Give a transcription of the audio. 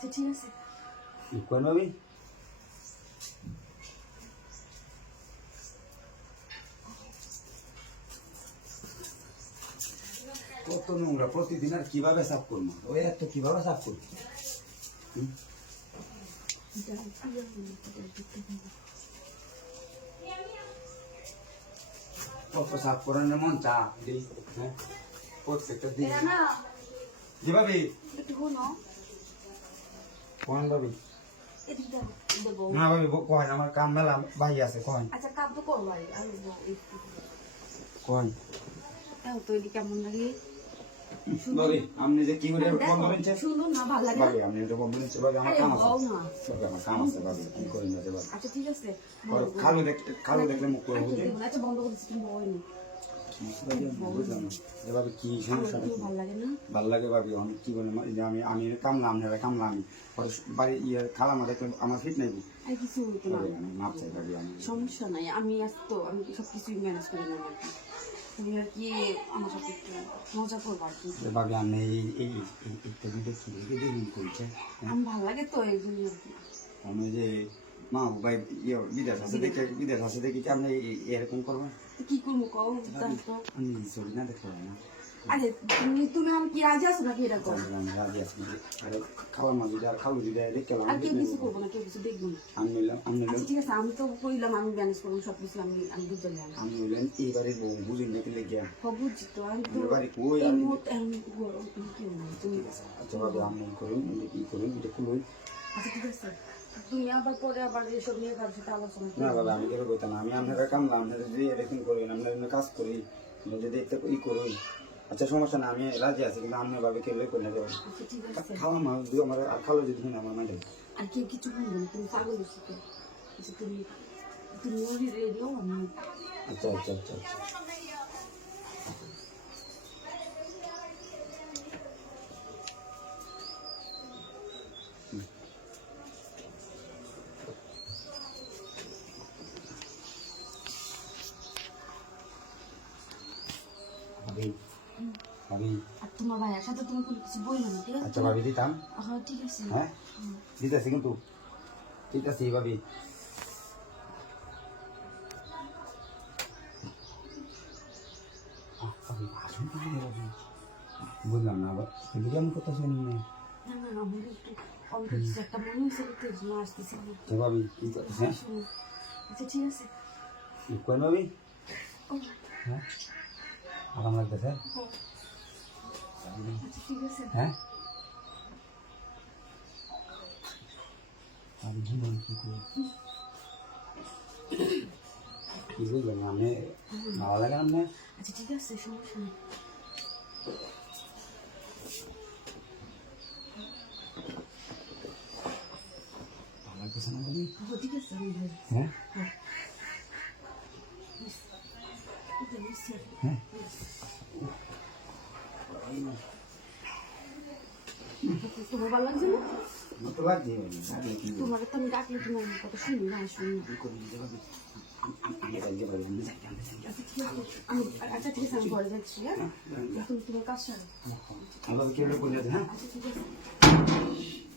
আচ্ছা ঠিক আছে কোন ভাবি কত নোংরা প্রতিদিন আর কিভাবে সাফ করবো ওই এত কিভাবে সাফ করবো কত সাফ করানোর মন চা দিই হ্যাঁ প্রত্যেকটা দিন জি ভাবি একটু শোনো কোন ভাবি এদিকে দেবো না ভাবি কয় আমার কাম মেলা ভাই আছে কয় আচ্ছা কাপ তো করবো আমি কয় তো এদিকে কেমন লাগে ভাবি আপনি যে কি করে বন্ধ করেছেন শুনো না ভালো লাগে ভাবি আপনি এটা বন্ধ করেছেন ভাবি আমার কাম আছে বল না ভাবি আমার কাম আছে ভাবি কি করেন না ভাবি আচ্ছা ঠিক আছে খালু দেখলে মুখ করে বুঝে আচ্ছা বন্ধ করতেছি তুমি বল বুঝলাম না ভাবি কি সমস্যা ভালো লাগে না ভালো লাগে ভাবি অনেক কি বলে আমি কামলাম না কামলাম আমি বাড়ি ইয়ে খালাম দেখলে আমার ফিট নেই আর কিছু হতো না মাপ চাই ভাবি আমি সমস্যা নাই আমি আজ তো আমি সব কিছুই ম্যানেজ করে নেব আর কি তুমি আর কি আমার সাথে একটু মজা করবো আর কি ভাবি আমি এই দেখি দেখি করছে আমি ভালো লাগে তো এই জন্য আর কি আমি যে মা ভাই ইয়ে বিদেশ আছে দেখি কি আপনি এরকম করবেন কি করবো কও আমি ছবি না দেখতে পারি না আরে তুমি আমি কি রাজি আছো নাকি এটা করো আমি রাজি আছি আরে খাওয়ার মাঝে আর খালু যদি দেখতে আর কেউ কিছু করবো না কেউ কিছু দেখবো না আমি নিলাম আচ্ছা ঠিক আছে আমি তো কইলাম আমি ম্যানেজ করবো সব কিছু আমি বুঝতে পারলাম আমি বললেন এইবারে বউ বুঝি নাকি লেগে বুঝছি তো আমি তো বাড়ি কই এই আমি মুহূর্তে আমি গরম কি না তুমি আচ্ছা ভাবি আমি করুন কি করুন এটা খুলুন আচ্ছা ঠিক আছে তুমি আবার পরে আবার এসব নিয়ে কারোর সাথে আলোচনা না বাবা আমি কেন বলতাম না আমি আপনারা কামলাম আপনারা যদি এরকম করেন আপনারা কাজ করি যদি একটা ই করুন আচ্ছা সমস্যা না আমি রাজি আছি কিন্তু আমি ভাবে কেউ করে না আচ্ছা ঠিক আছে খাওয়া মা যদি আমার আর খালো যদি আমার মাঝে আর কেউ কিছু বলবো না তুমি পাগল হচ্ছো তো আচ্ছা তুমি রেডিও আমি আচ্ছা আচ্ছা আচ্ছা আচ্ছা ভাবি ভাবি আর তোমার ভাইয়ের সাথে তুমি কোনো কিছু বললো না ঠিক আছে আচ্ছা ভাবি দিতাম হ্যাঁ ঠিক আছে হ্যাঁ দিতেছি কিন্তু ঠিক আছে ভাবি বুঝলাম না আবার কিন্তু কেমন কথা শুনি না না না আমার একটু অল্প কিছু একটা মনে হয়েছে তো এই জন্য আসতেছি না তো ভাবি কি করতেছে আচ্ছা ঠিক আছে কোন ভাবি ও হ্যাঁ আরাম লাগতেছে আচ্ছা ঠিক আছে হ্যাঁ আমি জীবন কি করি কি বুঝলাম আমি ভালো লাগে আমি আচ্ছা ঠিক আছে সমস্যা নেই ভালো লাগতেছে না ভাবি ঠিক আছে আমি হ্যাঁ হ্যাঁ তোমার ভালো লাগছে না আমার তো লাগছে তোমার তো আমি ডাকলে তুমি আমার কথা শুনি না শুনি আচ্ছা ঠিক আছে আমি ঘরে যাচ্ছি হ্যাঁ তুমি তোমার কাজ সারো কেউ বলে হ্যাঁ আচ্ছা ঠিক আছে